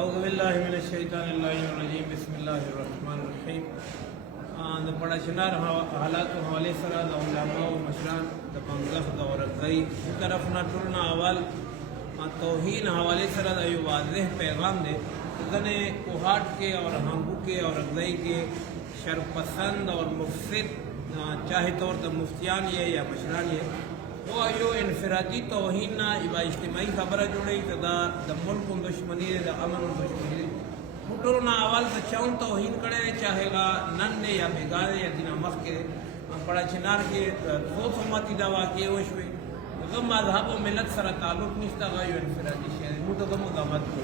औज़ुबिल्लाहिमिनश्शैतानिर्रजीम बिस्मिल्लाहिर्रहमानिर्रहीम। द पड़ा शनार हालात हवाले सरा द उलमा व मशरान द पंगह द औरतई तरफ ना टुरना अवल तौहीन हवाले सरा द यो वाज़ेह पैगाम दे जने कोहाट के और हंगू के और अगदई के शरपसंद और मुफसिद चाहे तौर द मुफ्तियान ये या मशरान ये वो यो इनफरादी तौहीन ना इबा इज्तिमाई खबर जोड़े तदा द मुल्क दुश्मनी द अमन दुश्मनी मुटरो ना अवल द चौन तौहीन करे चाहेगा नन्ने या बेगारे या दिना मख के पड़ा चिनार के दो सम्मति दवा के वशवे गम मजहब व मिलत सर ताल्लुक निस्ता यो इनफरादी शहर मुतो गम दामत को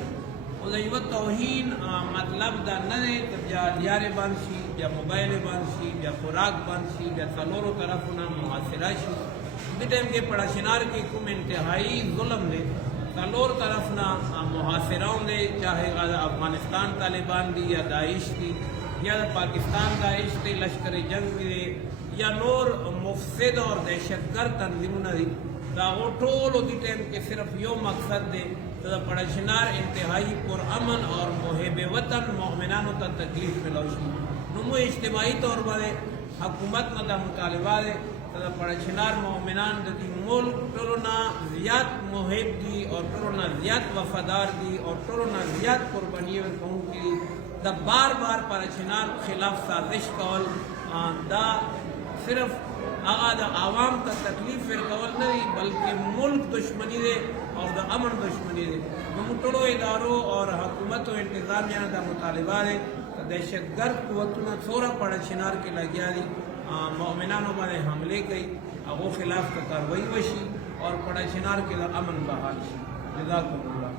और ये तौहीन मतलब द नने या लियारे बांसी या मोबाइल बांसी या खुराक बांसी या तलोरो तरफ ना मुहासिरा शी टाइम के पड़ा शिनार के कुम इंतहाई जुल्म ने तलोर तरफ ना मुहासिराओं ने चाहे अफगानिस्तान तालिबान दी या दाइश दी या पाकिस्तान दाइश दी लश्कर जंग दे या नूर मुफसिद और दहशतगर्द तंजीमों दी टोल टाइम के सिर्फ यो मकसद दे तो पड़ा शिनार इंतहाई पुरअमन और मुहिब वतन मोमिनानों तक तकलीफ मिलौशी नुमो इज्तिमाई तौर पर हुकूमत मदा मुतालिबा दे पड़ा छिनार मोमिनान दी मुल्क टोलना ज़ियात मुहिब दी और टोलना ज़ियात वफादार दी और टोलना ज़ियात कुर्बानी कहूँ की द बार बार पड़ा छिनार खिलाफ साजिश कौल दा सिर्फ आगा द आवाम का तकलीफ फिर कौल नहीं बल्कि मुल्क दुश्मनी दे और द अमन दुश्मनी दे हम टोलो इदारों और हुकूमत व इंतज़ामिया दा मुतालिबा दे दहशतगर्द कुव्वतुना थोड़ा पड़ा छिनार के लगिया दी मोमिनानों पर हमले कई वो खिलाफ कार्रवाई वशी और पड़ा छिनार के अमन बहाल जज़ाकुमुल्लाह।